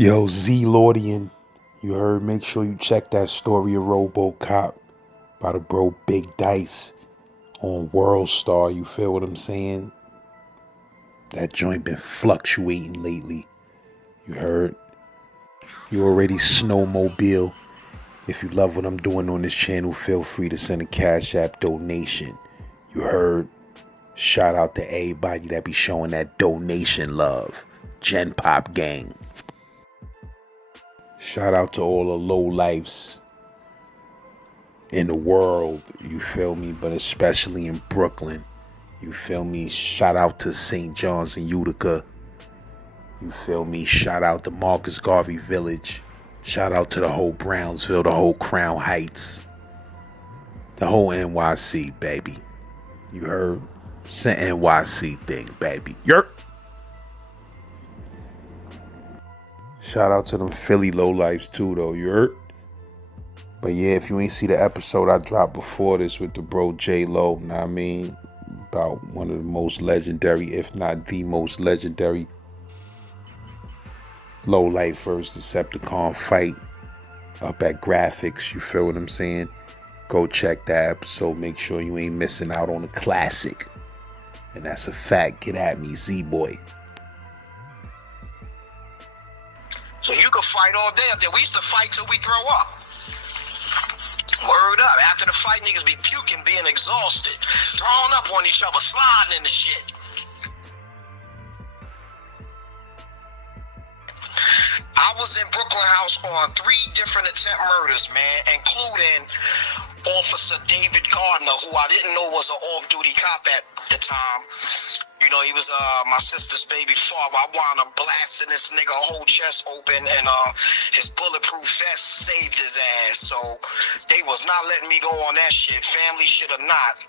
Yo, Z Lordian, you heard? Make sure you check that story of RoboCop by the bro Big Dice on World Star. You feel what I'm saying? That joint been fluctuating lately. You heard? You already snowmobile. If you love what I'm doing on this channel, feel free to send a Cash App donation. You heard? Shout out to everybody that be showing that donation love. Gen Pop Gang. Shout out to all the low lifes in the world, you feel me, but especially in Brooklyn, you feel me. Shout out to St. John's and Utica, you feel me. Shout out to Marcus Garvey Village. Shout out to the whole Brownsville, the whole Crown Heights, the whole NYC, baby. You heard? It's an NYC thing, baby. Yerp. Shout out to them Philly lowlifes too, though. You heard? But yeah, if you ain't see the episode I dropped before this with the bro J-Lo, know what I mean? About one of the most legendary, if not the most legendary lowlife versus Decepticon fight up at Graphics. You feel what I'm saying? Go check that episode. Make sure you ain't missing out on a classic. And that's a fact. Get at me, Z-Boy. So you could fight all day up there. We used to fight till we throw up. Word up. After the fight, niggas be puking, being exhausted, throwing up on each other, sliding in the shit. I was in Brooklyn House on 3 different attempt murders, man, including Officer David Gardner, who I didn't know was an off-duty cop at the time. You know, he was my sister's baby father. I wound up blasting this nigga whole chest open, and his bulletproof vest saved his ass. So they was not letting me go on that shit, family shit or not.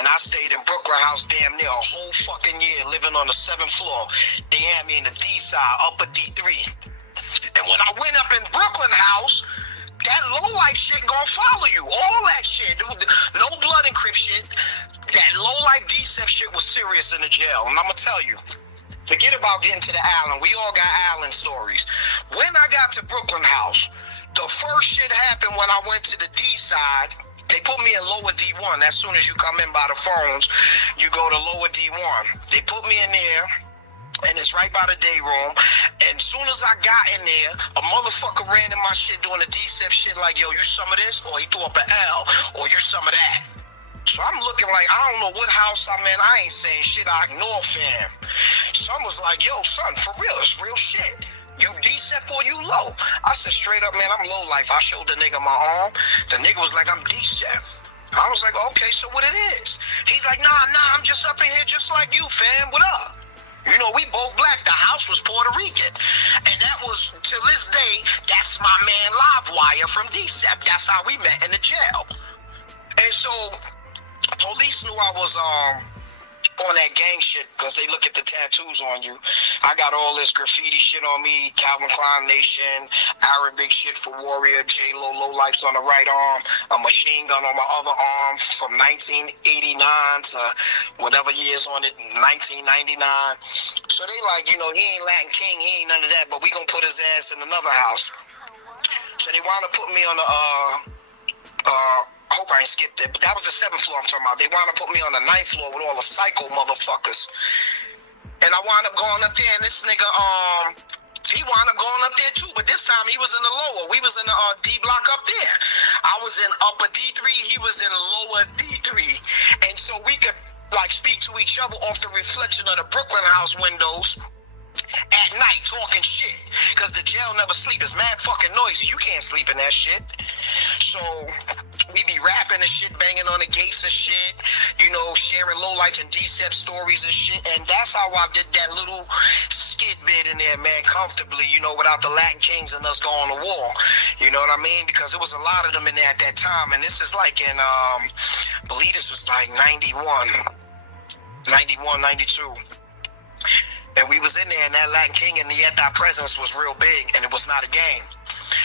And I stayed in Brooklyn House damn near a whole fucking year, living on the 7th floor. They had me in the D side, upper D3. And when I went up in Brooklyn House, that low life shit gonna follow you. All that shit. No blood and crip shit. That low life decep shit was serious in the jail. And I'm gonna tell you, forget about getting to the island. We all got island stories. When I got to Brooklyn House, the first shit happened when I went to the D side. They put me in lower D1. As soon as you come in by the phones, you go to lower D1. They put me in there, and it's right by the day room. And as soon as I got in there, a motherfucker ran in my shit doing the decep shit like, yo, you some of this? Or he threw up an L, or you some of that. So I'm looking like, I don't know what house I'm in. I ain't saying shit. I ignore fam. Some was like, yo, son, for real, it's real shit. You decep or you low? I said straight up, man, I'm low life. I showed the nigga my arm. The nigga was like, I'm decep. I was like, okay, so what it is? He's like, nah, I'm just up in here just like you, fam. What up? You know, we both black. The house was Puerto Rican. And that was, to this day, that's my man Livewire from decep. That's how we met in the jail. And so, police knew I was, on that gang shit because they look at the tattoos on you. I got all this graffiti shit on me, Calvin Klein Nation, Arabic shit for Warrior, J-Lo, low lifes on the right arm, a machine gun on my other arm from 1989 to whatever years on it, 1999. So they like, you know, he ain't Latin King, he ain't none of that, but we gonna put his ass in another house. So they wound up putting me on the, I hope I ain't skipped it, but that was the 7th floor I'm talking about. They wound up putting me on the 9th floor with all the psycho motherfuckers. And I wound up going up there, and this nigga, he wound up going up there too, but this time he was in the lower. We was in the D block up there. I was in upper D3, he was in lower D3. And so we could, like, speak to each other off the reflection of the Brooklyn House windows at night talking shit, because the jail never sleep. It's mad fucking noisy. You can't sleep in that shit. So we be rapping and shit, banging on the gates and shit, you know, sharing low life and decep stories and shit. And that's how I did that little skit bit in there, man, comfortably, you know, without the Latin Kings and us going to war. You know what I mean? Because there was a lot of them in there at that time. And this is like in, I believe this was like 91, 92. And we was in there, and that Latin King and the Yet Thy Presence was real big, and it was not a game.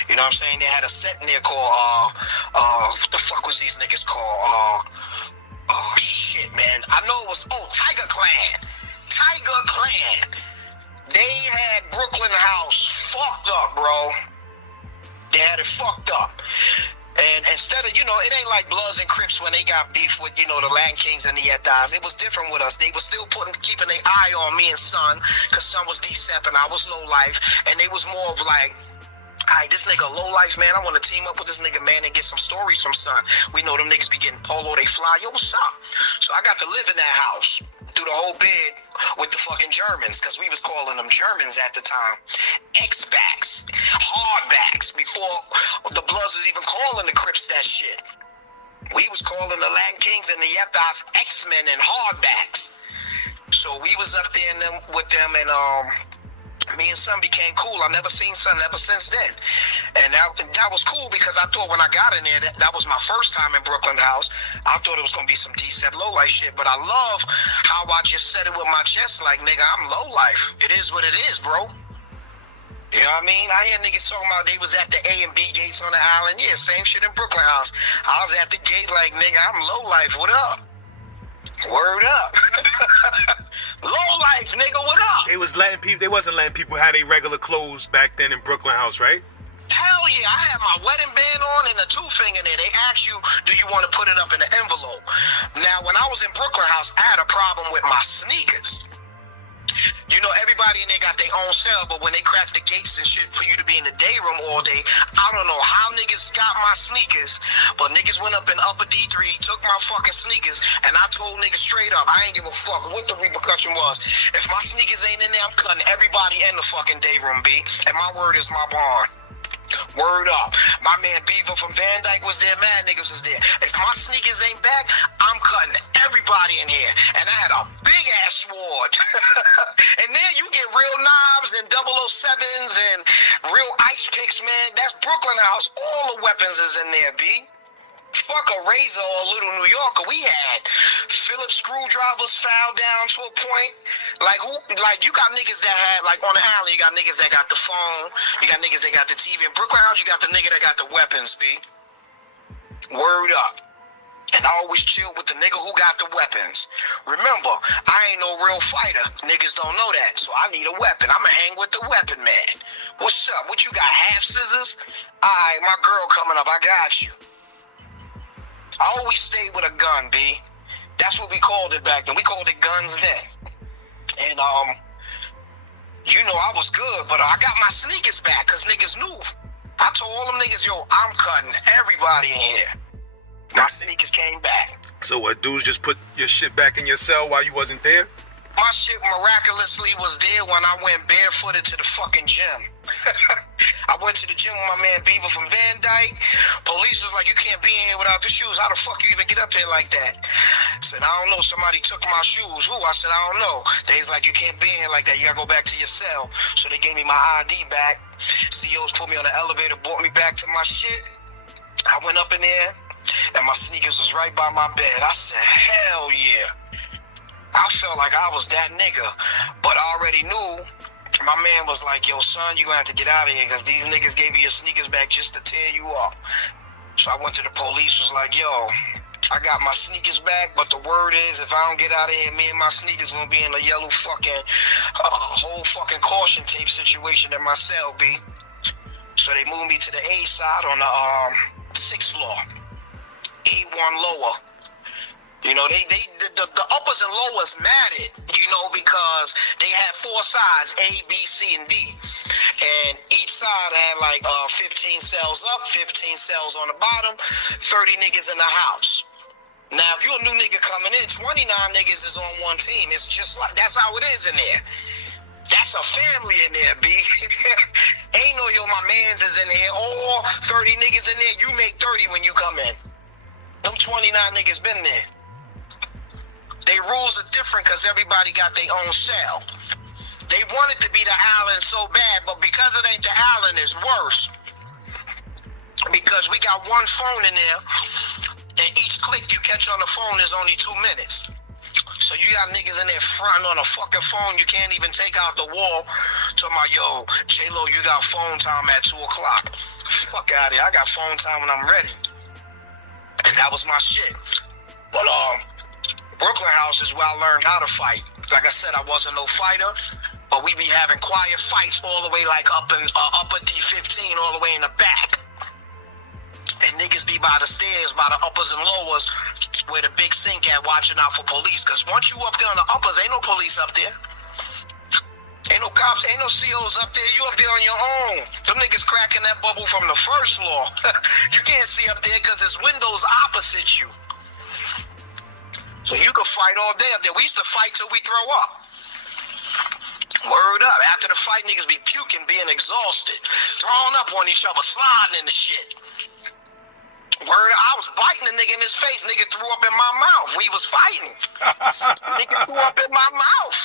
You know what I'm saying? They had a set in there called, what the fuck was these niggas called? Oh, shit, man. I know it was, Tiger Clan. Tiger Clan. They had Brooklyn House had it fucked up. And instead of, it ain't like Bloods and Crips when they got beef with, the Land Kings and the Yetas. It was different with us. They were still keeping their eye on me and Son, because Son was Decep and I was Low Life. And they was more of like, all right, this nigga Low Life, man, I want to team up with this nigga, man, and get some stories from Son. We know them niggas be getting polo, they fly. Yo, what's up? So I got to live in that house through the whole bid with the fucking Germans, because we was calling them Germans at the time. X-backs, hardbacks, before the Bloods was even calling the Crips that shit. We was calling the Land Kings and the Yetas X-Men and hardbacks. So we was up there with them, and me and Son became cool. I never seen Son ever since then. And that was cool, because I thought when I got in there, that was my first time in Brooklyn House. I thought it was going to be some Decep low-life shit, but I love how I just said it with my chest, like, nigga, I'm low-life. It is what it is, bro. You know what I mean? I hear niggas talking about they was at the A and B gates on the island. Yeah, same shit in Brooklyn House. I was at the gate like, nigga, I'm low-life. What up? Word up. Low life, nigga, what up? They wasn't letting people have their regular clothes back then in Brooklyn House, right? Hell yeah, I had my wedding band on and a two finger there. They ask you, do you want to put it up in an envelope? Now, when I was in Brooklyn House, I had a problem with my sneakers. Everybody in there got their own cell, but when they cracked the gates and shit for you to be in the day room all day, I don't know how niggas got my sneakers, but niggas went up in upper D3, took my fucking sneakers, and I told niggas straight up, I ain't give a fuck what the repercussion was. If my sneakers ain't in there, I'm cutting everybody in the fucking day room, B. And my word is my bond. Word up. My man Beaver from Van Dyke was there, mad niggas was there. If my sneakers ain't back, I'm cutting everybody in here. And I had a big ass sword. And then you get real knives and 007s and real ice picks, man. That's Brooklyn House. All the weapons is in there, B. Fuck a razor or a little New Yorker. We had Phillips screwdrivers found down to a point. Like you got niggas that had, like on the island, you got niggas that got the phone. You got niggas that got the TV. In Brooklyn House, you got the nigga that got the weapons, B. Word up. And I always chill with the nigga who got the weapons. Remember, I ain't no real fighter. Niggas don't know that. So I need a weapon. I'ma hang with the weapon man. What's up? What you got, half scissors? Alright, my girl coming up. I got you. I always stayed with a gun, B. That's what we called it back then. We called it guns then. And, I was good, but I got my sneakers back because niggas knew. I told all them niggas, yo, I'm cutting everybody in here. My sneakers came back. So what, dudes just put your shit back in your cell while you wasn't there? My shit miraculously was there when I went barefooted to the fucking gym. I went to the gym with my man Beaver from Van Dyke. Police was like, you can't be in here without the shoes. How the fuck you even get up here like that? I said, I don't know. Somebody took my shoes. Who? I said, I don't know. They's like, you can't be in here like that. You gotta go back to your cell. So they gave me my ID back. COs put me on the elevator, brought me back to my shit. I went up in there, and my sneakers was right by my bed. I said, hell yeah. I felt like I was that nigga, but I already knew. My man was like, yo, son, you gonna have to get out of here because these niggas gave you your sneakers back just to tear you up. So I went to the police, was like, yo, I got my sneakers back, but the word is if I don't get out of here, me and my sneakers gonna be in a yellow fucking, whole fucking caution tape situation in my cell, B. So they moved me to the A side on the 6th floor, A1 lower. The uppers and lowers mattered, because they had 4 sides, A, B, C, and D. And each side had like 15 cells up, 15 cells on the bottom, 30 niggas in the house. Now, if you're a new nigga coming in, 29 niggas is on one team. It's just like, that's how it is in there. That's a family in there, B. Ain't no, yo, my mans is in here. All 30 niggas in there, you make 30 when you come in. Them 29 niggas been there. They rules are different because everybody got their own cell. They want it to be the island so bad, but because it ain't the island, it's worse. Because we got one phone in there, and each click you catch on the phone is only 2 minutes. So you got niggas in there fronting on a fucking phone you can't even take out the wall. Talking about, yo, J-Lo, you got phone time at 2 o'clock. Fuck out of here. I got phone time when I'm ready. And that was my shit. But, Brooklyn House is where I learned how to fight. Like I said, I wasn't no fighter, but we be having quiet fights all the way like up in upper D15, all the way in the back. niggas be by the stairs, by the uppers and lowers, where the big sink at, watching out for police. Because once you up there on the uppers, ain't no police up there. Ain't no cops, ain't no COs up there. You up there on your own. Them niggas cracking that bubble from the first floor. You can't see up there because there's windows opposite you. So you can fight all day up there. We used to fight till we throw up. Word up. After the fight, niggas be puking, being exhausted, throwing up on each other, sliding in the shit. Word, I was biting the nigga in his face. Nigga threw up in my mouth. We was fighting. Nigga threw up in my mouth.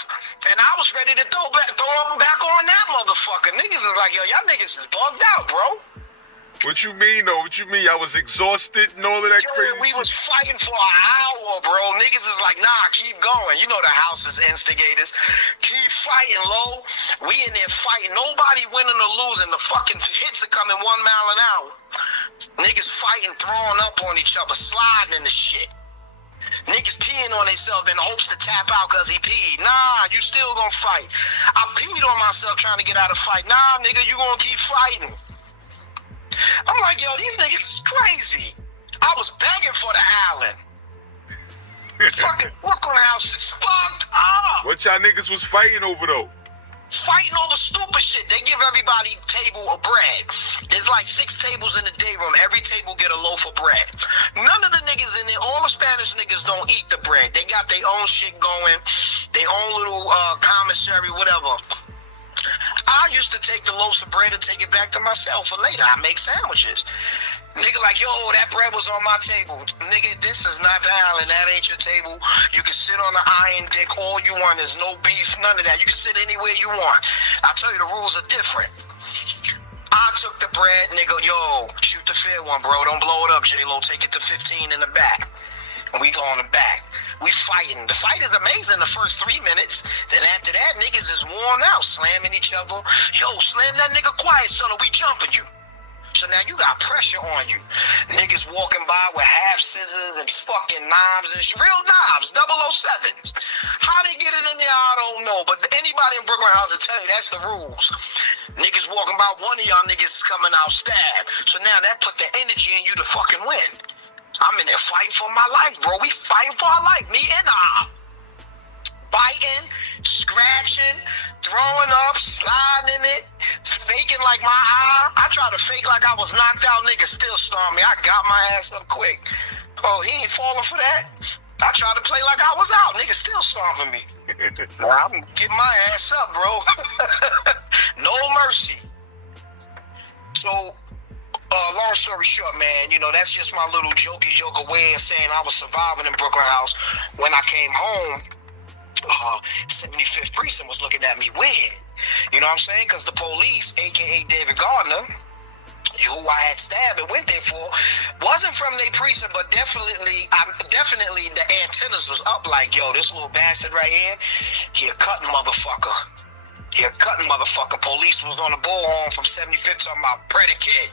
And I was ready to throw up back on that motherfucker. Niggas is like, yo, y'all niggas is bugged out, bro. What you mean, though? What you mean? I was exhausted and all of that crazy We shit? was fighting for an hour, bro. Niggas is like, nah, keep going. You know the house is instigators. Keep fighting, low. We in there fighting. Nobody winning or losing. The fucking hits are coming 1 mile an hour. Niggas fighting, throwing up on each other, sliding in the shit. Niggas peeing on themselves in hopes to tap out because he peed. Nah, you still gonna fight. I peed on myself trying to get out of fight. Nah, nigga, you gonna keep fighting. I'm like, yo, these niggas is crazy. I was begging for the island. Fucking Brooklyn house is fucked up. What y'all niggas was fighting over, though? Fighting over stupid shit. They give everybody table of bread. There's like 6 tables in the day room. Every table get a loaf of bread. None of the niggas in there, all the Spanish niggas don't eat the bread. They got their own shit going, their own little commissary, whatever. I used to take the loaves of bread and take it back to myself for later. I make sandwiches. Nigga like, yo, that bread was on my table. Nigga, this is not the island. That ain't your table. You can sit on the iron dick all you want. There's no beef, none of that. You can sit anywhere you want. I tell you, the rules are different. I took the bread, nigga, yo, shoot the fair one, bro. Don't blow it up, J-Lo. Take it to 15 in the back. And we go in the back. We fighting. The fight is amazing the first 3 minutes. Then after that, niggas is worn out, slamming each other. Yo, slam that nigga quiet, son, or we jumping you. So now you got pressure on you. Niggas walking by with half scissors and fucking knives and real knives, 007s. How they get it in there, I don't know. But anybody in Brooklyn House will tell you that's the rules. Niggas walking by, one of y'all niggas is coming out stab. So now that put the energy in you to fucking win. I'm in there fighting for my life, bro. We fighting for our life, me and I. Biting, scratching, throwing up, sliding in it, faking like my eye. I tried to fake like I was knocked out. Niggas still stormed me. I got my ass up quick. Oh, he ain't falling for that? I tried to play like I was out. Niggas still stomping me. I'm getting my ass up, bro. No mercy. So, long story short, man, you know, that's just my little jokey way of saying I was surviving in Brooklyn House. When I came home, 75th Precinct was looking at me weird. You know what I'm saying? Because the police, a.k.a. David Gardner, who I had stabbed and went there for, wasn't from their precinct, but definitely the antennas was up like, yo, this little bastard right here, he a cutting motherfucker. He a cutting motherfucker. Police was on the bullhorn from 75th talking about predicate.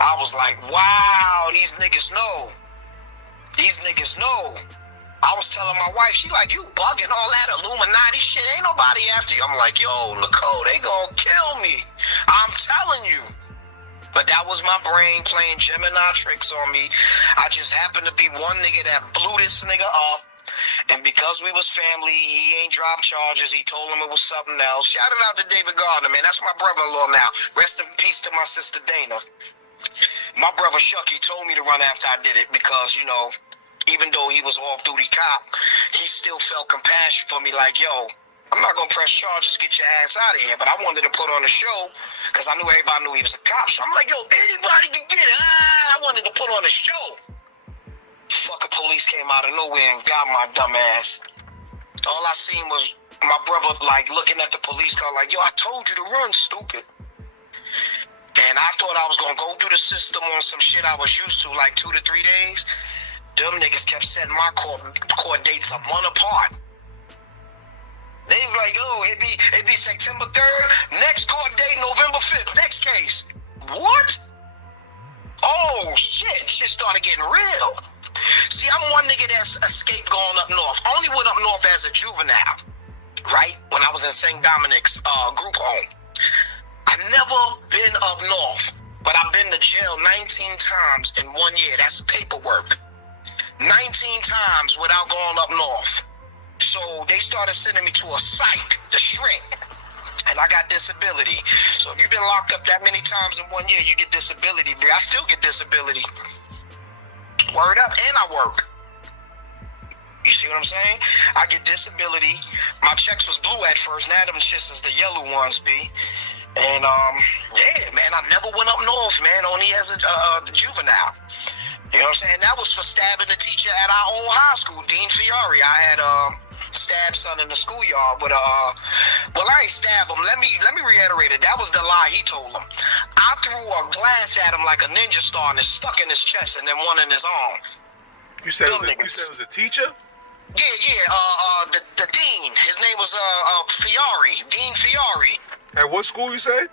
I was like, wow, these niggas know. These niggas know. I was telling my wife, she like, you bugging all that Illuminati shit. Ain't nobody after you. I'm like, yo, Nicole, they gonna kill me. I'm telling you. But that was my brain playing Gemini tricks on me. I just happened to be one nigga that blew this nigga up. And because we was family, he ain't dropped charges. He told him it was something else. Shout it out to David Gardner, man. That's my brother-in-law now. Rest in peace to my sister Dana. My brother Shucky told me to run after I did it because, you know, even though he was off-duty cop, he still felt compassion for me like, yo, I'm not going to press charges, get your ass out of here. But I wanted to put on a show because I knew everybody knew he was a cop. So I'm like, yo, anybody can get it. I wanted to put on a show. Fucking police came out of nowhere and got my dumb ass. All I seen was my brother, like, looking at the police car like, yo, I told you to run, stupid. And I thought I was going to go through the system on some shit I was used to, like 2 to 3 days. Them niggas kept setting my court dates a month apart. They was like, oh, it'd be September 3rd, next court date, November 5th, next case. What? Oh, shit. Shit started getting real. See, I'm one nigga that's escaped going up north. Only went up north as a juvenile, right? When I was in St. Dominic's group home. I've never been up north, but I've been to jail 19 times in 1 year. That's paperwork. 19 times without going up north. So they started sending me to a psych, the shrink. And I got disability. So if you've been locked up that many times in 1 year, you get disability. I still get disability. Word up, and I work. You see what I'm saying? I get disability. My checks was blue at first. Now them shits is the yellow ones, B. And, yeah, man, I never went up north, man, only as a juvenile. You know what I'm saying? That was for stabbing the teacher at our old high school, Dean Fiore. I had, stabbed son in the schoolyard with well, I ain't stabbed him. Let me reiterate it. That was the lie he told him. I threw a glass at him like a ninja star and it stuck in his chest and then one in his arm. You said it was a teacher? Yeah, the dean. His name was Fiore, Dean Fiore. At what school you said?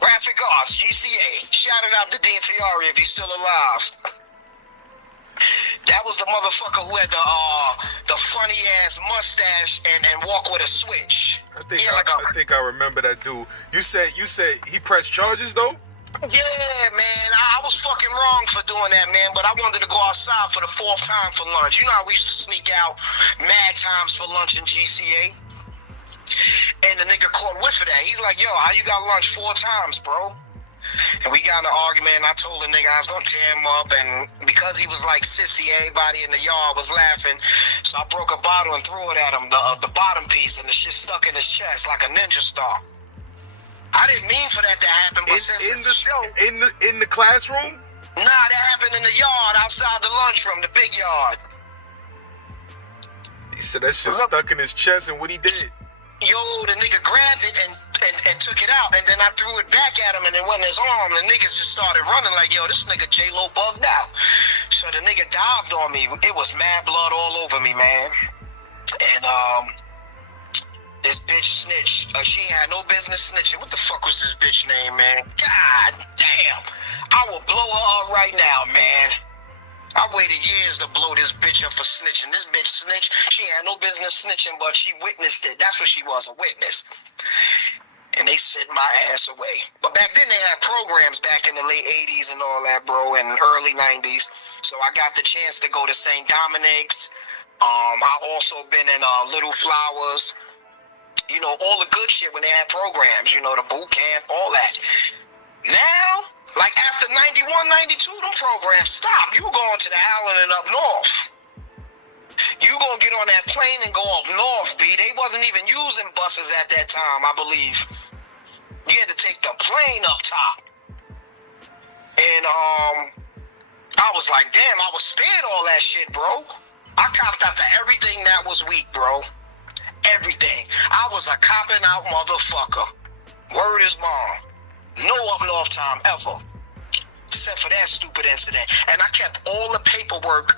Graphic Arts, GCA. Shout it out to Dean Fiore if he's still alive. That was the motherfucker who had the funny ass mustache and walk with a switch. I think I remember that dude. You said he pressed charges though? Yeah, man. I was fucking wrong for doing that, man. But I wanted to go outside for the 4th time for lunch. You know how we used to sneak out mad times for lunch in GCA? And the nigga caught whiff of that. He's like, yo, how you got lunch 4 times, bro? And we got in an argument, and I told the nigga I was going to tear him up, and because he was like sissy, everybody in the yard was laughing, so I broke a bottle and threw it at him, the bottom piece, and the shit stuck in his chest like a ninja star. I didn't mean for that to happen, but in the classroom? Nah, that happened in the yard, outside the lunchroom, the big yard. He said that shit stuck in his chest, and what he did? Yo, the nigga grabbed it and took it out, and then I threw it back at him, and it went in his arm. The niggas just started running like, yo, this nigga J-Lo bugged out. So the nigga dived on me. It was mad blood all over me, man. And this bitch snitched. She had no business snitching. What the fuck was this bitch name, man? God damn. I will blow her up right now, man. I waited years to blow this bitch up for snitching. This bitch snitched. She had no business snitching, but she witnessed it. That's what she was, a witness. And they sent my ass away. But back then they had programs back in the late 80s and all that, bro, and early 90s. So I got the chance to go to St. Dominic's. I also been in Little Flowers. You know, all the good shit when they had programs. You know, the boot camp, all that. Now, like after 91, 92, them programs stopped. You were going to the Allen and up north. You gonna get on that plane and go up north, B. They wasn't even using buses at that time, I believe. You had to take the plane up top. And I was like, damn, I was spared all that shit, bro. I copped out to everything that was weak, bro. Everything. I was a copping out motherfucker. Word is bond. No up north time ever. Except for that stupid incident. And I kept all the paperwork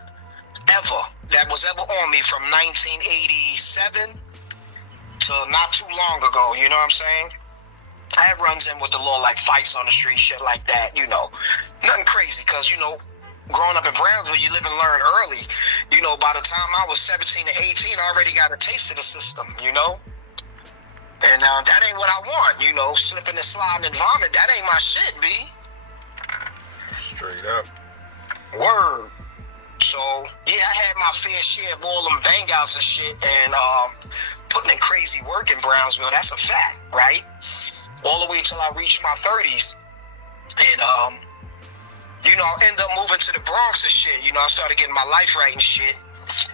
ever that was ever on me from 1987 to not too long ago, you know what I'm saying? I had runs in with the law, like fights on the street, shit like that, you know. Nothing crazy, because, you know, growing up in Brownsville, you live and learn early. You know, by the time I was 17 to 18, I already got a taste of the system, you know? And that ain't what I want, you know, slipping and sliding and vomit. That ain't my shit, B. Straight up. Word. So, yeah, I had my fair share of all them bang-outs and shit, and putting in crazy work in Brownsville. That's a fact, right? All the way till I reached my 30s. And, you know, I ended up moving to the Bronx and shit. You know, I started getting my life right and shit.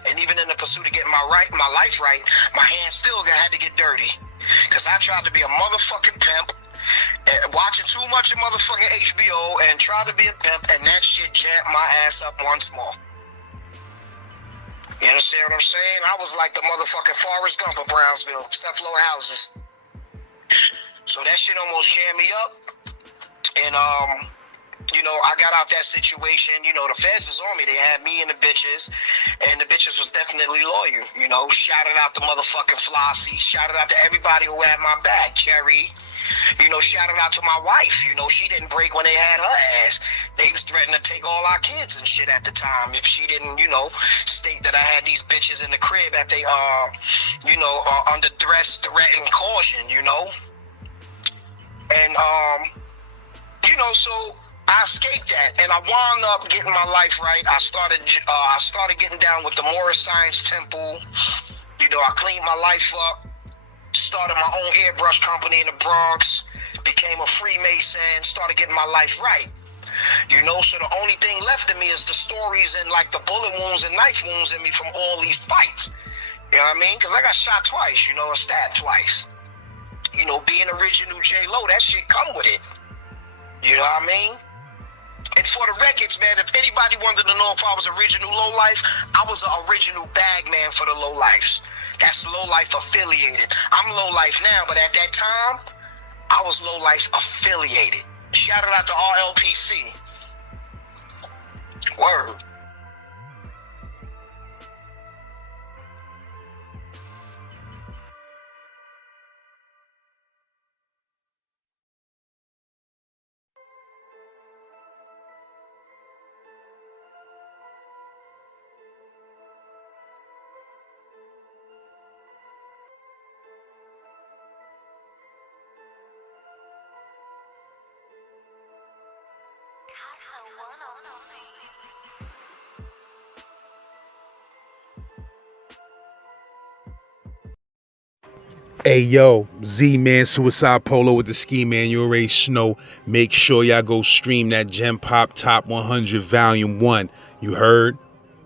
And even in the pursuit of getting my life right, my hands still had to get dirty. Because I tried to be a motherfucking pimp, and watching too much of motherfucking HBO, and tried to be a pimp, and that shit jammed my ass up once more. You understand what I'm saying? I was like the motherfucking Forrest Gump of Brownsville, except floor houses. So that shit almost jammed me up. And, you know, I got out that situation. You know, the feds was on me. They had me and the bitches. And the bitches was definitely loyal. You know, shouted out to motherfucking Flossie. Shouted out to everybody who had my back. Cherry. You know, shouted out to my wife. You know, she didn't break when they had her ass. They was threatening to take all our kids and shit at the time if she didn't, you know, state that I had these bitches in the crib that they, you know, under threat and caution, you know. And, you know, so I escaped that, and I wound up getting my life right. I started getting down with the Morris Science Temple. You know, I cleaned my life up, started my own airbrush company in the Bronx, became a Freemason, started getting my life right. You know, so the only thing left in me is the stories and like the bullet wounds and knife wounds in me from all these fights. You know what I mean? Because I got shot twice, you know, and stabbed twice. You know, being original J-Lo, that shit come with it. You know what I mean? And for the records, man, if anybody wanted to know if I was original low life, I was an original bag man for the low lifes. That's low life affiliated. I'm low life now, but at that time, I was low life affiliated. Shout out to RLPC. Word. Hey yo, Z-Man, Suicide Polo with the Ski Man, you already know. Make sure y'all go stream that Gen Pop Top 100 Volume 1. You heard?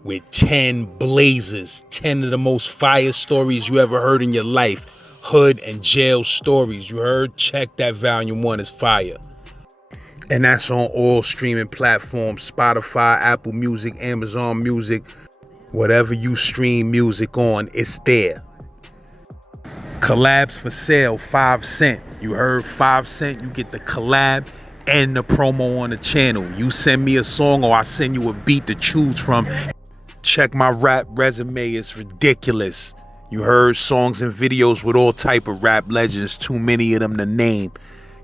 With 10 blazers, 10 of the most fire stories you ever heard in your life. Hood and jail stories, you heard? Check that Volume 1, is fire. And that's on all streaming platforms, Spotify, Apple Music, Amazon Music, whatever you stream music on, it's there. Collabs for sale, 5 cents. You heard? 5 cents, you get the collab and the promo on the channel. You send me a song or I send you a beat to choose from. Check my rap resume, it's ridiculous. You heard? Songs and videos with all type of rap legends, too many of them to name.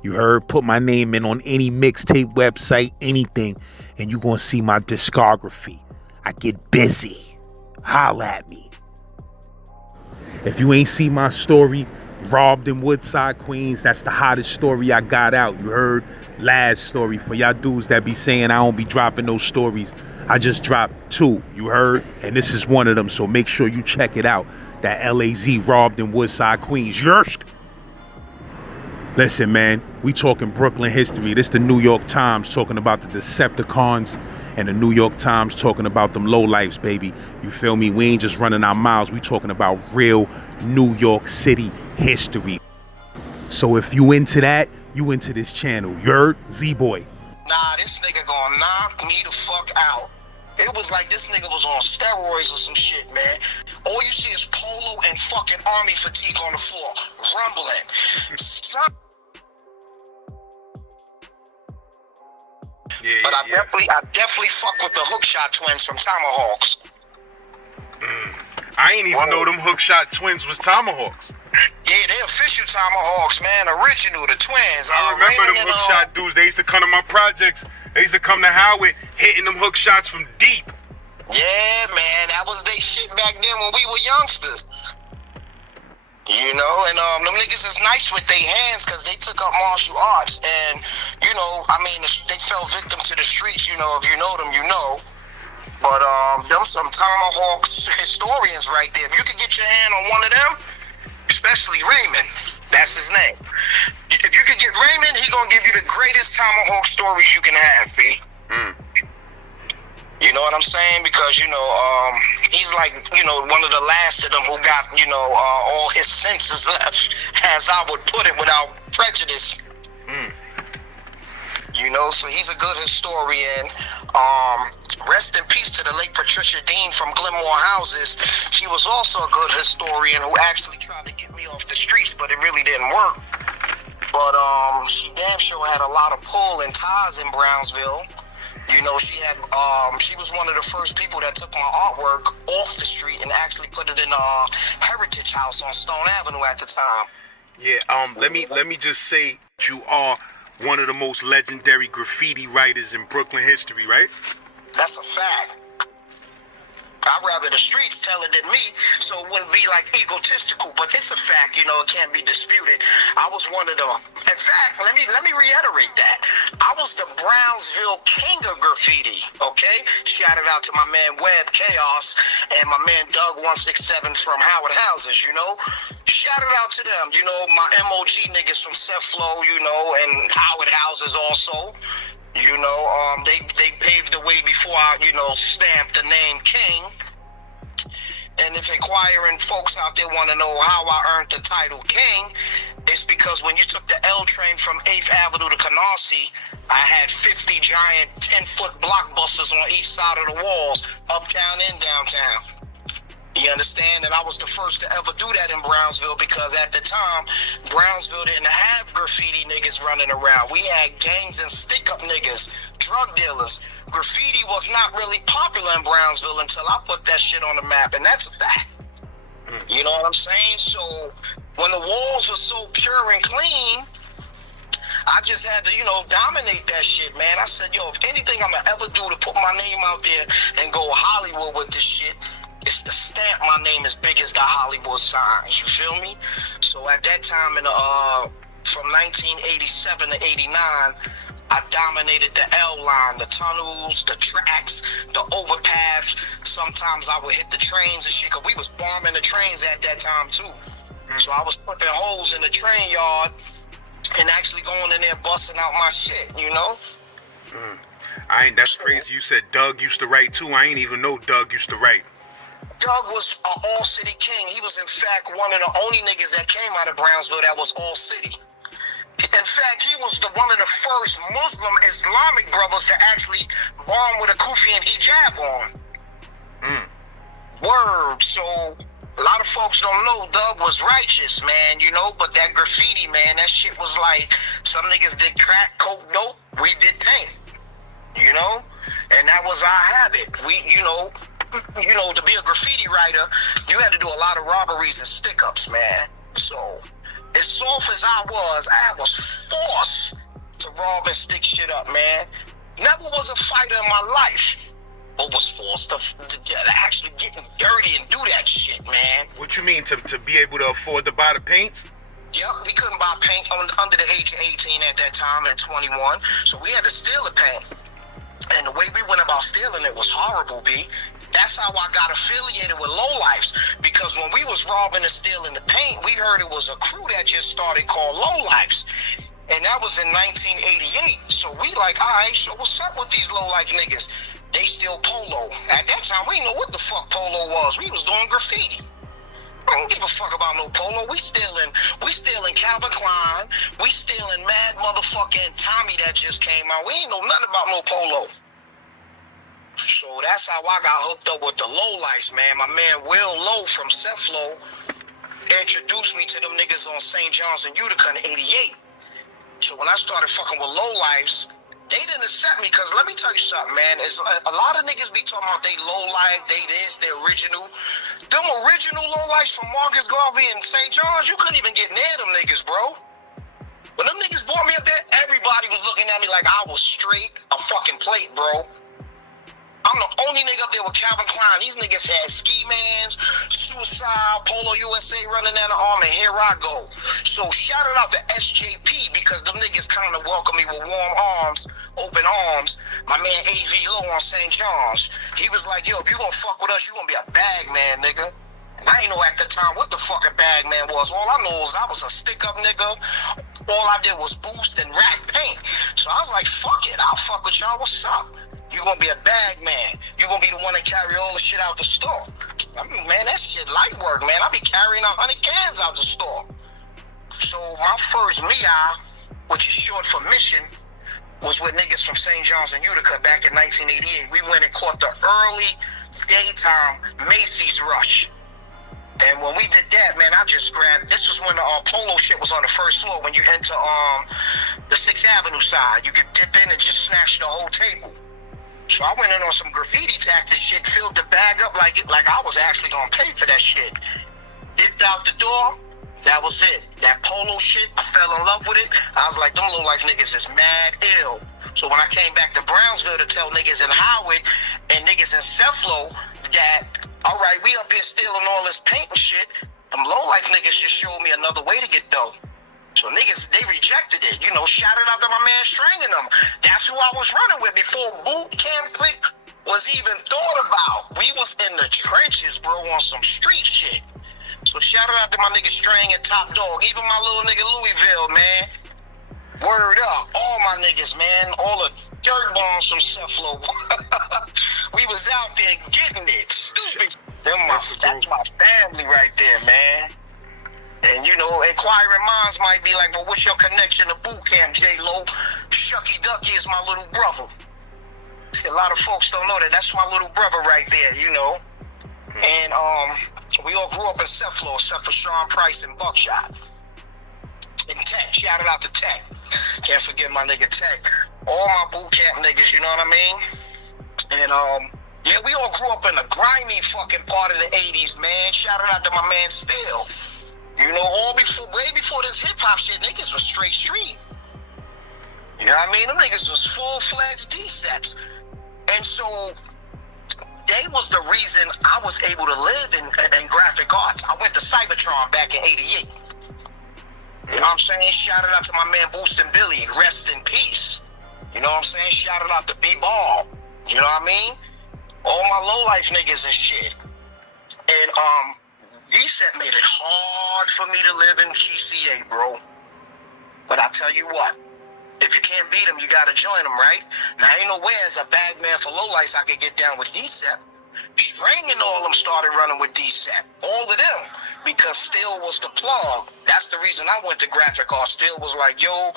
You heard? Put my name in on any mixtape website, anything, and you gonna see my discography. I get busy. Holla at me. If you ain't see my story, robbed in Woodside, Queens, that's the hottest story I got out. You heard? Last story. For y'all dudes that be saying I don't be dropping those stories, I just dropped 2. You heard? And this is one of them, so make sure you check it out. That LAZ, robbed in Woodside, Queens. Yersk! Listen, man, we talking Brooklyn history. This the New York Times talking about the Decepticons, and the New York Times talking about them lowlifes, baby. You feel me? We ain't just running our mouths. We talking about real New York City history. So if you into that, you into this channel. You heard? Z-Boy. Nah, this nigga gonna knock me the fuck out. It was like this nigga was on steroids or some shit, man. All you see is polo and fucking army fatigue on the floor, rumbling. Son. Yeah, but yeah. I definitely fuck with the hookshot twins from Tomahawks. I ain't even know them hookshot twins was Tomahawks. Yeah, they official Tomahawks, man. Original, the twins. I remember them hookshot dudes. They used to come to my projects. They used to come to Howard hitting them hook shots from deep. Yeah, man. That was they shit back then when we were youngsters. You know, and them niggas is nice with their hands because they took up martial arts. And, you know, I mean, they fell victim to the streets. You know, if you know them, you know. But them some Tomahawks historians right there. If you could get your hand on one of them, especially Raymond, that's his name. If you could get Raymond, he gonna give you the greatest Tomahawk stories you can have, B. You know what I'm saying? Because, you know, he's like, you know, one of the last of them who got, you know, all his senses left, as I would put it, without prejudice. You know, so he's a good historian. Rest in peace to the late Patricia Dean from Glenmore Houses. She was also a good historian who actually tried to get me off the streets, but it really didn't work. But she damn sure had a lot of pull and ties in Brownsville. You know, she was one of the first people that took my artwork off the street and actually put it in a Heritage House on Stone Avenue at the time. Yeah, let me just say you are one of the most legendary graffiti writers in Brooklyn history, right? That's a fact. I'd rather the streets tell it than me, so it wouldn't be like egotistical. But it's a fact, you know, it can't be disputed. I was one of the. In fact, let me reiterate that. I was the Brownsville king of graffiti. Okay, shout it out to my man Webb Chaos and my man Doug 167 from Howard Houses. You know, shout it out to them. You know, my MOG niggas from Seth Flow, you know, and Howard Houses also. You know, they paved the way before I, you know, stamped the name King. And if inquiring folks out there want to know how I earned the title King, it's because when you took the L train from 8th Avenue to Canarsie, I had 50 giant 10-foot blockbusters on each side of the walls, uptown and downtown. You understand? And I was the first to ever do that in Brownsville because at the time, Brownsville didn't have graffiti niggas running around. We had gangs and stick-up niggas, drug dealers. Graffiti was not really popular in Brownsville until I put that shit on the map, and that's a fact. You know what I'm saying? So when the walls were so pure and clean, I just had to, you know, dominate that shit, man. I said, yo, if anything I'm gonna ever do to put my name out there and go Hollywood with this shit, it's to stamp my name as big as the Hollywood signs, you feel me? So at that time, from 1987 to 89, I dominated the L line, the tunnels, the tracks, the overpaths. Sometimes I would hit the trains and shit, because we was bombing the trains at that time too. So I was putting holes in the train yard and actually going in there busting out my shit, you know? That's crazy. You said Doug used to write too. I ain't even know Doug used to write. Doug was an all-city king. He was, in fact, one of the only niggas that came out of Brownsville that was all-city. In fact, he was one of the first Muslim Islamic brothers to actually bomb with a kufi and hijab on. Word. So a lot of folks don't know Doug was righteous, man, you know, but that graffiti, man, that shit was like, some niggas did crack, coke, dope, we did paint, you know, and that was our habit. We, you know, to be a graffiti writer, you had to do a lot of robberies and stick-ups, man. So, as soft as I was forced to rob and stick shit up, man. Never was a fighter in my life, but was forced to actually get dirty and do that shit, man. What you mean, to be able to afford to buy the paints? Yep, we couldn't buy paint under the age of 18 at that time and 21, so we had to steal the paint. And the way we went about stealing it was horrible, B. That's how I got affiliated with lowlifes, because when we was robbing and stealing the paint, we heard it was a crew that just started called lowlifes. And that was in 1988. So we like, all right, so what's up with these lowlife niggas? They steal polo. At that time, we didn't know what the fuck polo was. We was doing graffiti. I don't give a fuck about no polo. We stealing Calvin Klein. We stealing Mad Motherfucking Tommy that just came out. We ain't know nothing about no polo. So that's how I got hooked up with the lowlifes, man. My man Will Lowe from Seth Flow introduced me to them niggas on St. John's and Utica in 88. So when I started fucking with lowlifes, they didn't accept me, because let me tell you something, man. It's a lot of niggas be talking about they lowlife, they this, they original. Them original lowlifes from Marcus Garvey and St. John's, you couldn't even get near them niggas, bro. When them niggas brought me up there, everybody was looking at me like I was straight a fucking plate, bro. I'm the only nigga up there with Calvin Klein. These niggas had Ski Mans, Suicide, Polo USA running down the arm, and here I go. So shout out to SJP, because them niggas kind of welcomed me with warm arms, open arms. My man AV Low on St. John's, he was like, yo, if you gonna fuck with us, you gonna be a bag man, nigga. And I ain't know at the time what the fuck a bag man was. All I know is I was a stick-up nigga. All I did was boost and rack paint. So I was like, fuck it, I'll fuck with y'all, what's up? You gonna be a bag man. You gonna be the one that carry all the shit out the store. I mean, man, that shit light work, man. I be carrying 100 cans out the store. So my first MIA, which is short for mission, was with niggas from St. John's and Utica back in 1988. We went and caught the early daytime Macy's rush. And when we did that, man, I just grabbed, this was when the polo shit was on the first floor. When you enter the 6th Avenue side, you could dip in and just snatch the whole table. So I went in on some graffiti tactic shit, filled the bag up like I was actually gonna pay for that shit. Dipped out the door, that was it. That polo shit, I fell in love with it. I was like, them low life niggas is mad ill. So when I came back to Brownsville to tell niggas in Howard and niggas in Seth Flow that, all right, we up here stealing all this paint and shit. Them low-life niggas just showed me another way to get dough. So niggas, they rejected it. You know, shouted out to my man Stranging them. That's who I was running with before boot camp click was even thought about. We was in the trenches, bro, on some street shit. So shout out to my nigga Strang and Top Dog. Even my little nigga Louisville, man. Word up. All my niggas, man. All the dirt bombs from Cephalo. We was out there getting it. Stupid. That's my family right there, man. And you know, inquiring minds might be like, well, what's your connection to boot camp, J-Lo? Shucky Ducky is my little brother. See, a lot of folks don't know that. That's my little brother right there, you know. And we all grew up in Cephalo, except for Sean Price and Buckshot. And Tech, shout it out to Tech. Can't forget my nigga Tech. All my boot camp niggas, you know what I mean? And yeah, we all grew up in the grimy fucking part of the 80s, man. Shout it out to my man Still. You know, way before this hip hop shit, niggas was straight street. You know what I mean? Them niggas was full-fledged D-sets. And so they was the reason I was able to live in graphic arts. I went to Cybertron back in 88. You know what I'm saying? Shout it out to my man Boostin' Billy. Rest in peace. You know what I'm saying? Shout it out to B-Ball. You know what I mean? All my low-life niggas and shit. And D-Set made it hard for me to live in GCA, bro. But I tell you what, if you can't beat them, you gotta join them, right? Now, ain't no way as a bag man for lowlights I could get down with D-Set. String and all them started running with D-Set. All of them. Because Still was the plug. That's the reason I went to graphic arts. Still was like, yo,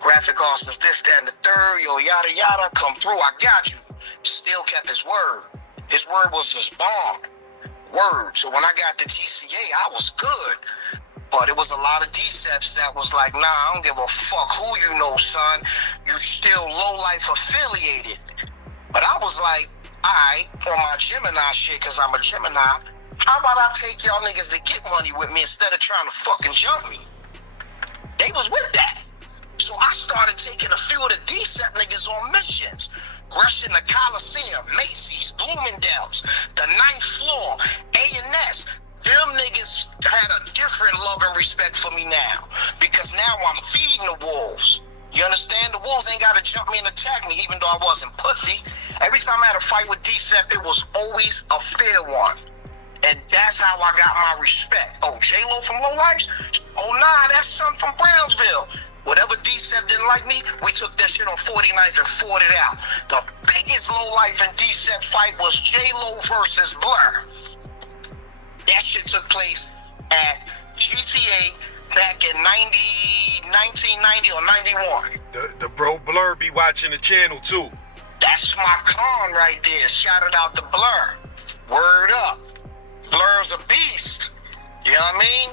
graphic arts was this, that, and the third. Yo, yada, yada, come through. I got you. Still kept his word. His word was his bomb. Word. So when I got to GCA, I was good. But it was a lot of D-Seps that was like, nah, I don't give a fuck who you know, son. You still low-life affiliated. But I was like, alright, on my Gemini shit, because I'm a Gemini, how about I take y'all niggas to get money with me instead of trying to fucking jump me? They was with that. So I started taking a few of the D-Sep niggas on missions. Rushing the Coliseum, Macy's, Bloomingdale's, the 9th floor, A&S. Them niggas had a different love and respect for me now. Because now I'm feeding the wolves. You understand? The wolves ain't got to jump me and attack me, even though I wasn't pussy. Every time I had a fight with D-Sep, it was always a fair one. And that's how I got my respect. Oh, J-Lo from Low Lives? Oh, nah, that's something from Brownsville. Whatever D-Sep didn't like me, we took that shit on 49th and fought it out. The biggest Low-Life and D-Sep fight was J-Lo versus Blur. That shit took place at GCA back in 1990 or 91. The bro Blur be watching the channel too. That's my con right there. Shout it out to Blur. Word up. Blur's a beast. You know what I mean?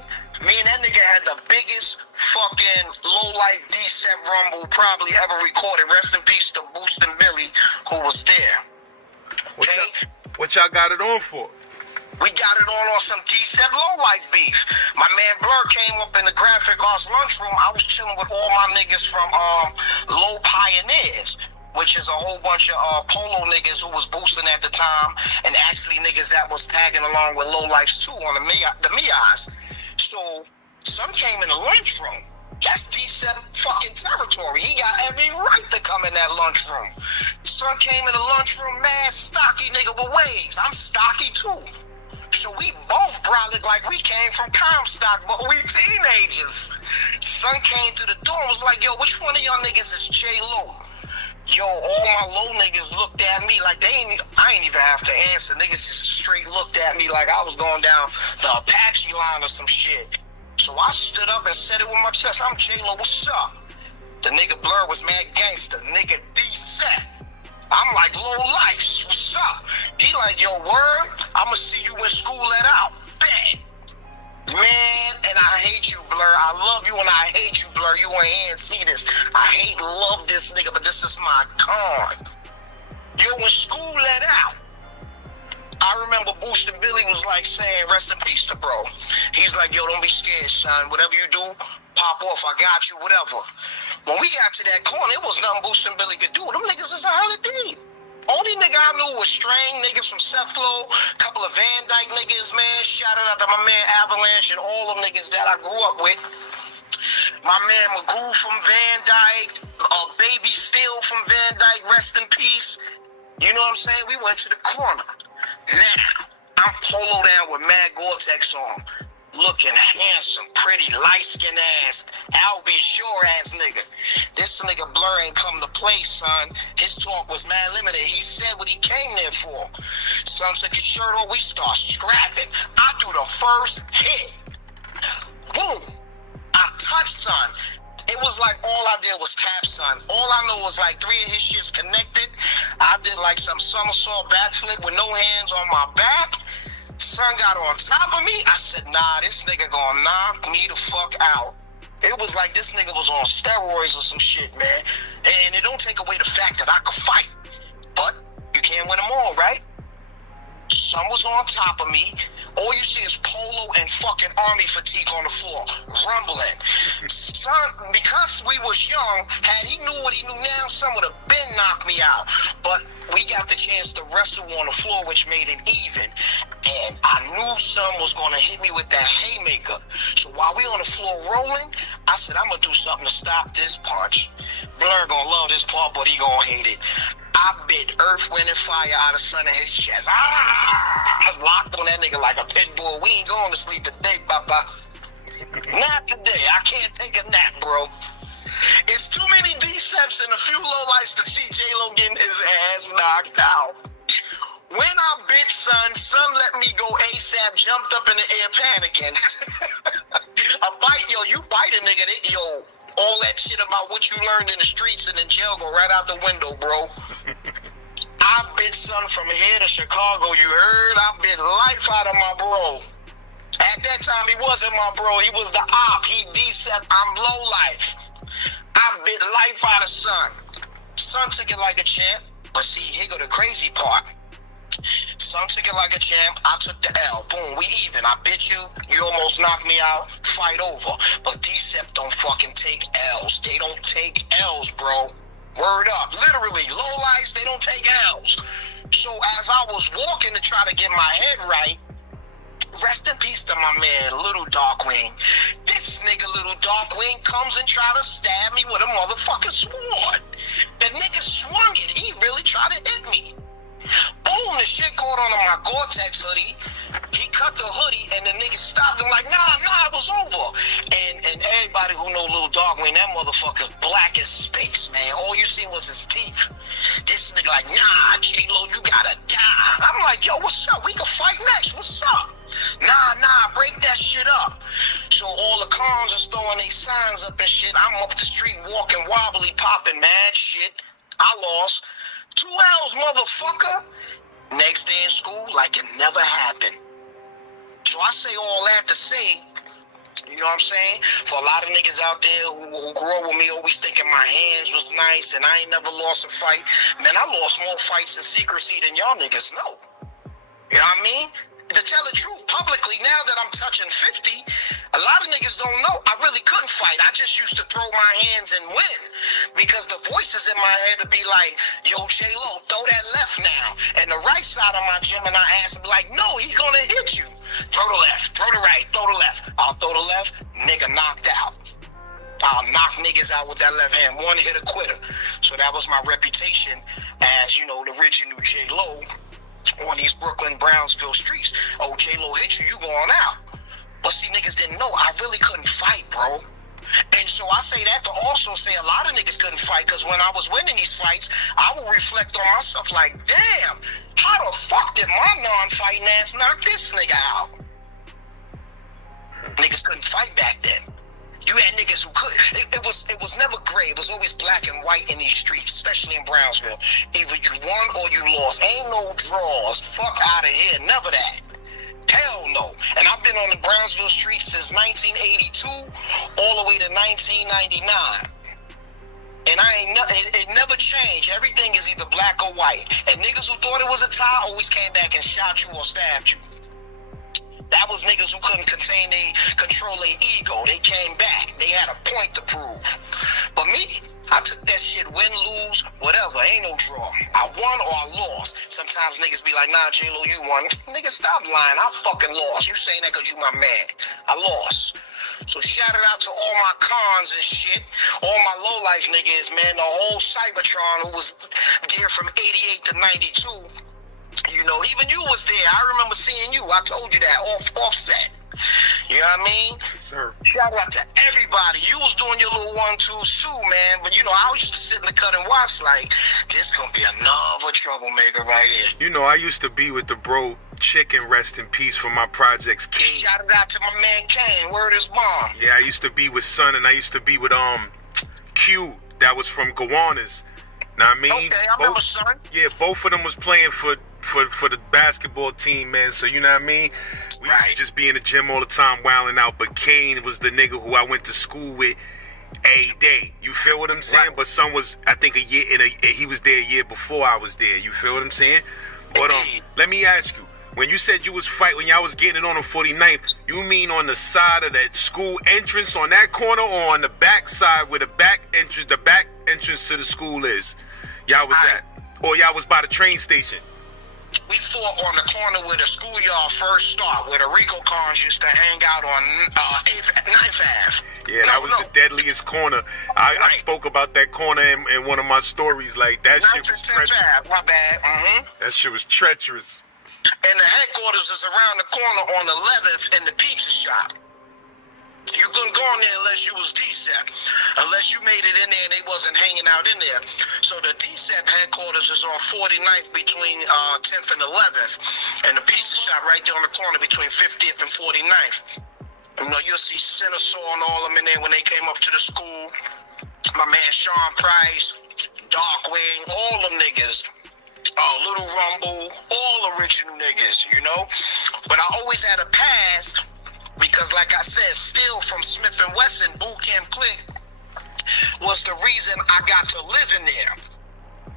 Me and that nigga had the biggest fucking low-life D-Sep rumble probably ever recorded. Rest in peace to Boostin' Billy, who was there. What y'all got it on for? We got it on some D-Sep low-life beef. My man Blur came up in the graphic arts lunchroom. I was chilling with all my niggas from Low Pioneers, which is a whole bunch of polo niggas who was boosting at the time, and actually niggas that was tagging along with low lifes too on the Mias. So some came in the lunchroom. That's D-Sep fucking territory. He got every right to come in that lunchroom. Son came in the lunchroom, mad stocky nigga with waves. I'm stocky too. So we both brolic like we came from Comstock, but we teenagers. Son came to the door and was like, yo, which one of y'all niggas is J-Lo? Yo, all my low niggas looked at me like I ain't even have to answer. Niggas just straight looked at me like I was going down the Apache line or some shit. So I stood up and said it with my chest. I'm J-Lo, what's up? The nigga Blur was mad gangster. Nigga D-Sep. I'm like, low life, what's up? He like, yo, word, I'ma see you in school, let out. Bang. Man, and I hate you, Blur. I love you and I hate you, Blur. You ain't here and see this. I hate, love this nigga, but this is my con. Yo, when school let out, I remember Boostin' Billy was like saying, rest in peace to bro. He's like, yo, don't be scared, son. Whatever you do, pop off. I got you, whatever. When we got to that corner, it was nothing Boostin' Billy could do. Them niggas is 100 deep. Only nigga I knew was Strang, niggas from Sethlo, couple of Van Dyke niggas, man. Shout out to my man Avalanche and all them niggas that I grew up with. My man Magoo from Van Dyke, Baby Steel from Van Dyke, rest in peace. You know what I'm saying? We went to the corner. Now, I'm polo down with Mad Gore-Tex on. Looking handsome, pretty, light-skinned ass, Albie Shore ass nigga. This nigga Blur ain't come to play, son. His talk was mad limited. He said what he came there for. Son took his shirt off, we start scrapping. I do the first hit. Boom. I touched, son. It was like all I did was tap, son. All I know was like 3 of his shits connected. I did like some somersault backflip with no hands on my back. Son got on top of me. I said, nah, this nigga gonna knock me the fuck out. It was like this nigga was on steroids or some shit, man. And it don't take away the fact that I could fight. But you can't win them all, right? Son was on top of me. All you see is polo and fucking army fatigue on the floor, rumbling. Son, because we was young, had he knew what he knew now, son would have been knocked me out. But we got the chance to wrestle on the floor, which made it even. And I knew son was going to hit me with that haymaker. So while we on the floor rolling, I said, I'm going to do something to stop this punch. Blur going to love this part, but he going to hate it. I bit earth, wind, and fire out of son in his chest. I locked on that nigga like a pit bull. We ain't going to sleep today, papa. Not today. I can't take a nap, bro. It's too many Deceps and a few lowlights to see J-Lo getting his ass knocked out. When I bit son let me go ASAP, jumped up in the air panicking. A bite, yo, you bite a nigga, yo. All that shit about what you learned in the streets and in jail go right out the window, bro. I bit son from here to Chicago, you heard? I bit life out of my bro. At that time, he wasn't my bro. He was the op. He Decep. I'm low life. I bit life out of son. Son took it like a champ. But see, here go the crazy part. Son took it like a champ. I took the L. Boom, we even. I bit you. You almost knocked me out. Fight over. But Decep don't fucking take L's. They don't take L's, bro. Word up. Literally, low lights, they don't take L's. So as I was walking to try to get my head right, rest in peace to my man, Little Darkwing. This nigga, Little Darkwing, comes and try to stab me with a motherfucking sword. The nigga swung it. He really tried to hit me. Boom, the shit caught on my Gore-Tex hoodie. He cut the hoodie, and the nigga stopped him like, nah, it was over. And everybody who know Little Darkwing, that motherfucker black as space, man. All you seen was his teeth. This nigga like, nah, J-Lo, you gotta die. I'm like, yo, what's up? We can fight next. What's up? Nah, break that shit up. So all the clowns are throwing their signs up and shit. I'm up the street walking wobbly, popping mad shit. I lost. 2 L's, motherfucker. Next day in school, like it never happened. So I say all that to say, you know what I'm saying? For a lot of niggas out there who grew up with me always thinking my hands was nice and I ain't never lost a fight. Man, I lost more fights in secrecy than y'all niggas know. You know what I mean? To tell the truth, publicly, now that I'm touching 50, a lot of niggas don't know I really couldn't fight. I just used to throw my hands and win. Because the voices in my head would be like, yo, J-Lo, throw that left now. And the right side of my Gemini ass would be like, no, he's gonna hit you. Throw the left, throw the right, throw the left. I'll throw the left, nigga knocked out. I'll knock niggas out with that left hand, one hit a quitter. So that was my reputation as, you know, the original J-Lo on these Brooklyn, Brownsville streets. Oh, J-Lo hit you, you going out. But see, niggas didn't know I really couldn't fight, bro. And so I say that to also say a lot of niggas couldn't fight, because when I was winning these fights, I would reflect on myself like, damn, how the fuck did my non-fighting ass knock this nigga out? Niggas couldn't fight back then. You had niggas who could. It was never gray. It was always black and white in these streets, especially in Brownsville. Either you won or you lost. Ain't no draws. Fuck out of here. Never that. Hell no. And I've been on the Brownsville streets since 1982 all the way to 1999. And it never changed. Everything is either black or white. And niggas who thought it was a tie always came back and shot you or stabbed you. That was niggas who couldn't control their ego. They came back. They had a point to prove. But me, I took that shit win, lose, whatever, ain't no draw. I won or I lost. Sometimes niggas be like, nah, J-Lo, you won. Nigga, stop lying. I fucking lost. You saying that because you my man. I lost. So shout it out to all my cons and shit, all my low-life niggas, man, the whole Cybertron who was there from 88 to 92. You know, even you was there. I remember seeing you. I told you that, offset. You know what I mean? Yes, sir. Shout out to everybody. You was doing your little 1-2 too, man. But you know, I used to sit in the cut and watch like, this gonna be another troublemaker right here. You know, I used to be with the bro Chicken, rest in peace, for my projects. King. Shout it out to my man Kane. Word is mom. Yeah, I used to be with Son, and I used to be with Q. That was from Gowanus. Know what I mean? Okay, I remember Son. Yeah, both of them was playing for the basketball team, man. So you know what I mean? We used to just be in the gym all the time, wilding out. But Kane was the nigga who I went to school with a day. You feel what I'm saying? Right. But Son was, I think, he was there a year before I was there. You feel what I'm saying? But let me ask you. When you said you was fighting, when y'all was getting it on 49th, you mean on the side of that school entrance on that corner, or on the back side where the back entrance to the school is? Y'all was at? Or y'all was by the train station? We fought on the corner where the schoolyard first start, where the Rico Cons used to hang out on 9th Ave. Yeah, that was the deadliest corner. I spoke about that corner in one of my stories. Like, that shit was treacherous. My bad. Mm-hmm. That shit was treacherous. And the headquarters is around the corner on 11th in the pizza shop. You couldn't go in there unless you was DCEP, unless you made it in there and they wasn't hanging out in there. So the DCEP headquarters is on 49th between 10th and 11th, and the pizza shop right there on the corner between 50th and 49th. You know, you'll see Senator and all them in there when they came up to the school. My man Sean Price, Darkwing, all them niggas. Little Rumble, all original niggas, you know? But I always had a pass because, like I said, still from Smith & Wesson, Boot Camp Clique was the reason I got to live in there.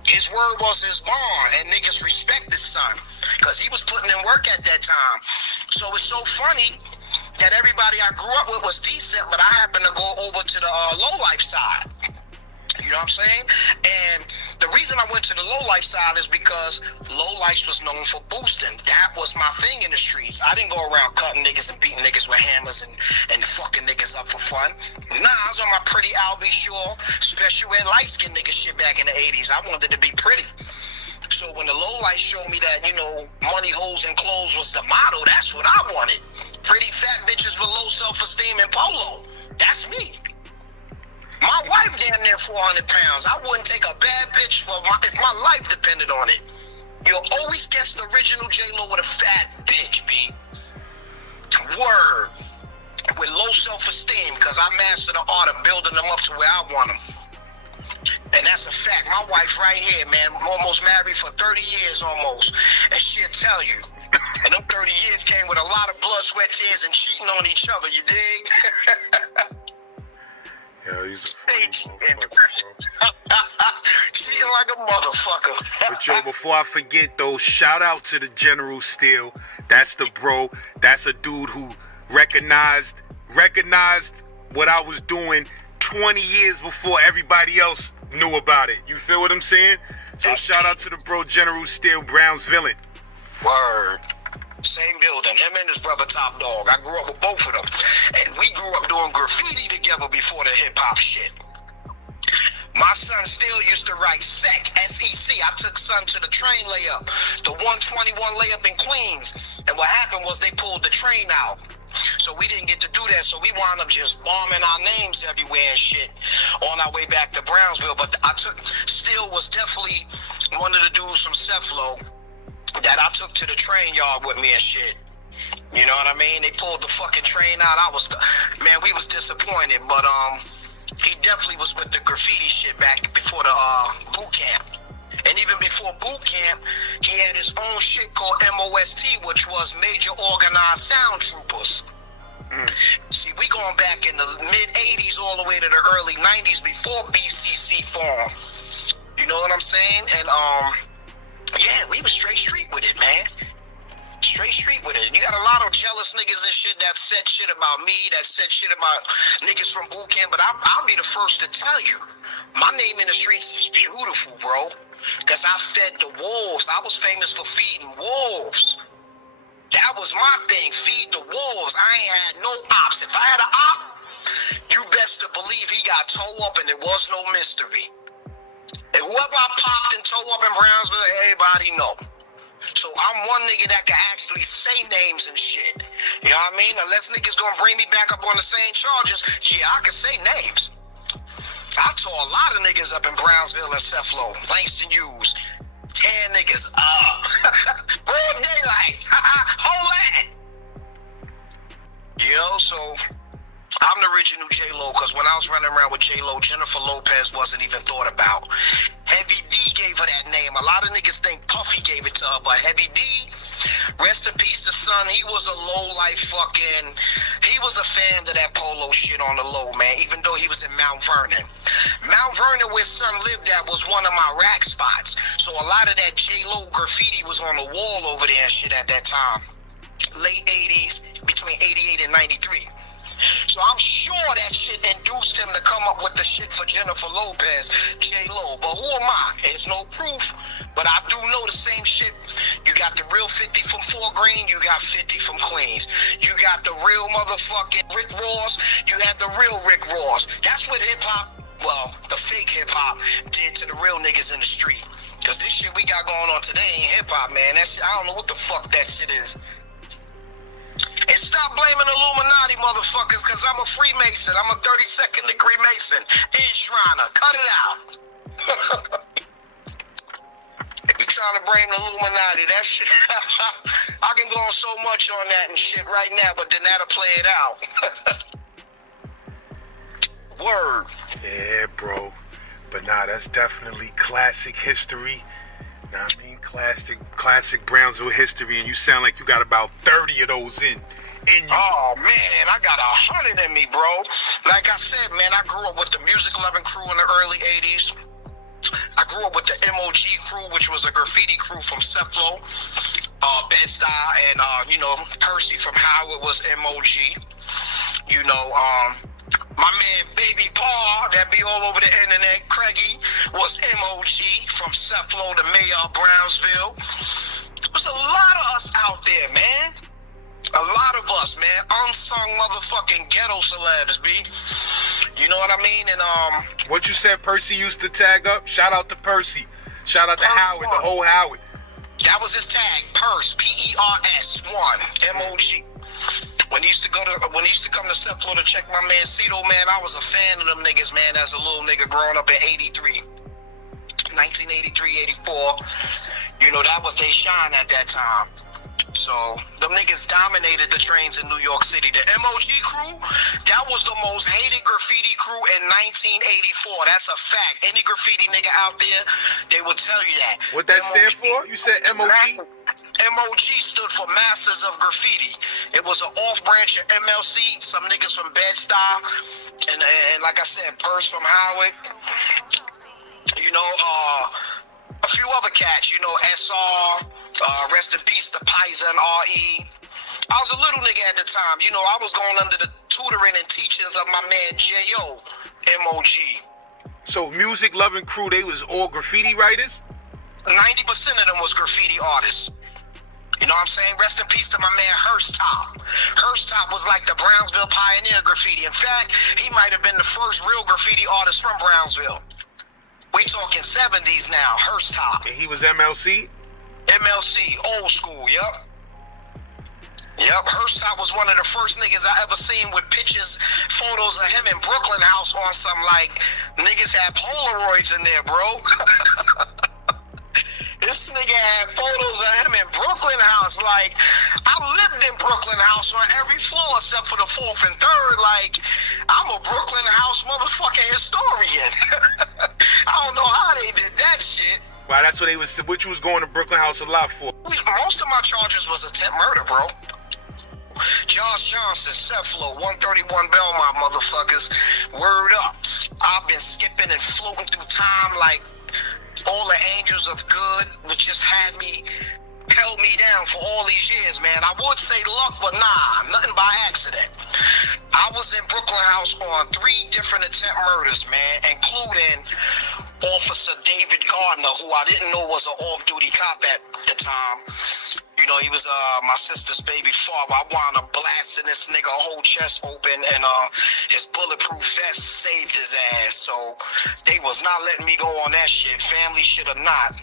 His word was his bond, and niggas respect his son because he was putting in work at that time. So it's so funny that everybody I grew up with was decent, but I happened to go over to the low-life side. You know what I'm saying? And the reason I went to the low-life side is because low-life was known for boosting. That was my thing in the streets. I didn't go around cutting niggas and beating niggas with hammers and fucking niggas up for fun. Nah, I was on my pretty Albie Shore, special ed light-skinned nigga shit back in the 80s. I wanted to be pretty. So when the low-life showed me that, you know, money, hoes, and clothes was the motto, that's what I wanted. Pretty fat bitches with low self-esteem and polo. That's me. My wife damn near 400 pounds. I wouldn't take a bad bitch if my life depended on it. You'll always guess the original J-Lo with a fat bitch, B. Word. With low self-esteem, because I mastered the art of building them up to where I want them. And that's a fact. My wife right here, man, almost married for 30 years almost. And she'll tell you. And them 30 years came with a lot of blood, sweat, tears, and cheating on each other, you dig? Yeah, he's a funny motherfucker, bro. Cheating like a motherfucker. But yo, before I forget though, shout out to the General Steel. That's the bro. That's a dude who recognized what I was doing 20 years before everybody else knew about it. You feel what I'm saying? So shout out to the bro General Steel, Brownsville. Word. Same building, him and his brother Top Dog. I grew up with both of them. And we grew up doing graffiti together before the hip-hop shit. My son still used to write SEC, S-E-C. I took son to the train layup, the 121 layup in Queens. And what happened was they pulled the train out. So we didn't get to do that. So we wound up just bombing our names everywhere and shit on our way back to Brownsville. But Still was definitely one of the dudes from Cephalo that I took to the train yard with me and shit. You know what I mean? They pulled the fucking train out. Man, we was disappointed, but he definitely was with the graffiti shit back before the boot camp. And even before boot camp, he had his own shit called MOST, which was Major Organized Sound Troopers. See, we going back in the mid-'80s all the way to the early '90s before BCC formed. You know what I'm saying? And yeah, we was straight street with it, man. Straight street with it. And you got a lot of jealous niggas and shit that said shit about me, that said shit about niggas from boot camp, but I'll be the first to tell you, my name in the streets is beautiful, bro. Because I fed the wolves. I was famous for feeding wolves. That was my thing, feed the wolves. I ain't had no ops. If I had an op, you best to believe he got towed up and there was no mystery. And whoever I popped and towed up in Brownsville, everybody know. So I'm one nigga that can actually say names and shit. You know what I mean? Unless niggas gonna bring me back up on the same charges, yeah, I can say names. I tore a lot of niggas up in Brownsville and Cephalo, Langston Hughes. 10 niggas up. Broad daylight. Hold that. You know, so I'm the original J-Lo, because when I was running around with J-Lo, Jennifer Lopez wasn't even thought about. Heavy D gave her that name. A lot of niggas think Puffy gave it to her, but Heavy D, rest in peace to son, he was a low-life fucking, he was a fan of that polo shit on the low, man, even though he was in Mount Vernon. Mount Vernon, where son lived at, was one of my rack spots. So a lot of that J-Lo graffiti was on the wall over there and shit at that time. Late 80s, between 88 and 93. So I'm sure that shit induced him to come up with the shit for Jennifer Lopez, J-Lo. But who am I? There's no proof. But I do know the same shit. You got the real 50 from Fort Greene, you got 50 from Queens. You got the real motherfucking Rick Ross, you had the real Rick Ross. That's what hip-hop, well, the fake hip-hop did to the real niggas in the street. Because this shit we got going on today ain't hip-hop, man. That shit, I don't know what the fuck that shit is. And stop blaming Illuminati, motherfuckers, because I'm a Freemason. I'm a 32nd degree Mason. Shriner. Cut it out. If you're trying to blame the Illuminati, that shit, I can go on so much on that and shit right now, but then that'll play it out. Word. Yeah, bro. But nah, that's definitely classic history. Know what I mean? Classic Brownsville history, and you sound like you got about 30 of those in you. Oh man, I got 100 in me, bro. Like I said, man, I grew up with the music loving crew in the early 80s. I grew up with the MOG crew, which was a graffiti crew from Cephalo, Bed-Stuy, and you know, Percy from Howard was MOG. You know, my man Baby Paul, that be all over the internet, Craigie, was MOG from Cephalo, the mayor of Brownsville. There's a lot of us out there, man. A lot of us, man. Unsung motherfucking ghetto celebs, B. You know what I mean? And what you said Percy used to tag up? Shout out to Percy. Shout out to Purse Howard, the whole Howard. That was his tag, Purse, P-E-R-S, 1, M-O-G. When he used to come to Cephalo to check my man Cito, man, I was a fan of them niggas, man, as a little nigga growing up in 83. 1983, 84. You know, that was they shine at that time. So, them niggas dominated the trains in New York City. The MOG crew, that was the most hated graffiti crew in 1984. That's a fact. Any graffiti nigga out there, they will tell you that. What that stand for? You said MOG? MOG stood for Masters of Graffiti. It was an off-branch of MLC, some niggas from Bed-Stuy, and like I said, Purse from Howard. You know, a few other cats, you know, SR, rest in peace to Pisa and RE. I was a little nigga at the time. You know, I was going under the tutoring and teachings of my man J.O., MOG. So music-loving crew, they was all graffiti writers? 90% of them was graffiti artists. You know what I'm saying? Rest in peace to my man Hearst Top. Hearst Top was like the Brownsville pioneer graffiti. In fact, he might have been the first real graffiti artist from Brownsville. We talking 70s now, Hearst Top. And he was MLC? MLC, old school, yup. Yep, Hearst Top was one of the first niggas I ever seen with pictures, photos of him in Brooklyn House on some, like, niggas had Polaroids in there, bro. This nigga had photos of him in Brooklyn House. Like, I lived in Brooklyn House on every floor except for the 4th and 3rd. Like, I'm a Brooklyn House motherfucking historian. I don't know how they did that shit. Wow, that's what what you was going to Brooklyn House a lot for. Most of my charges was attempt murder, bro. Josh Johnson, Cephalo, 131 Belmont, motherfuckers. Word up. I've been skipping and floating through time like all the angels of good, which just held me down for all these years, man. I would say luck, but nah, nothing by accident. I was in Brooklyn House on 3 different attempt murders, man, including Officer David Gardner, who I didn't know was an off-duty cop at the time. You know, he was my sister's baby father. I wound up blasting this nigga whole chest open, and his bulletproof vest saved his ass. So they was not letting me go on that shit, family shit or not.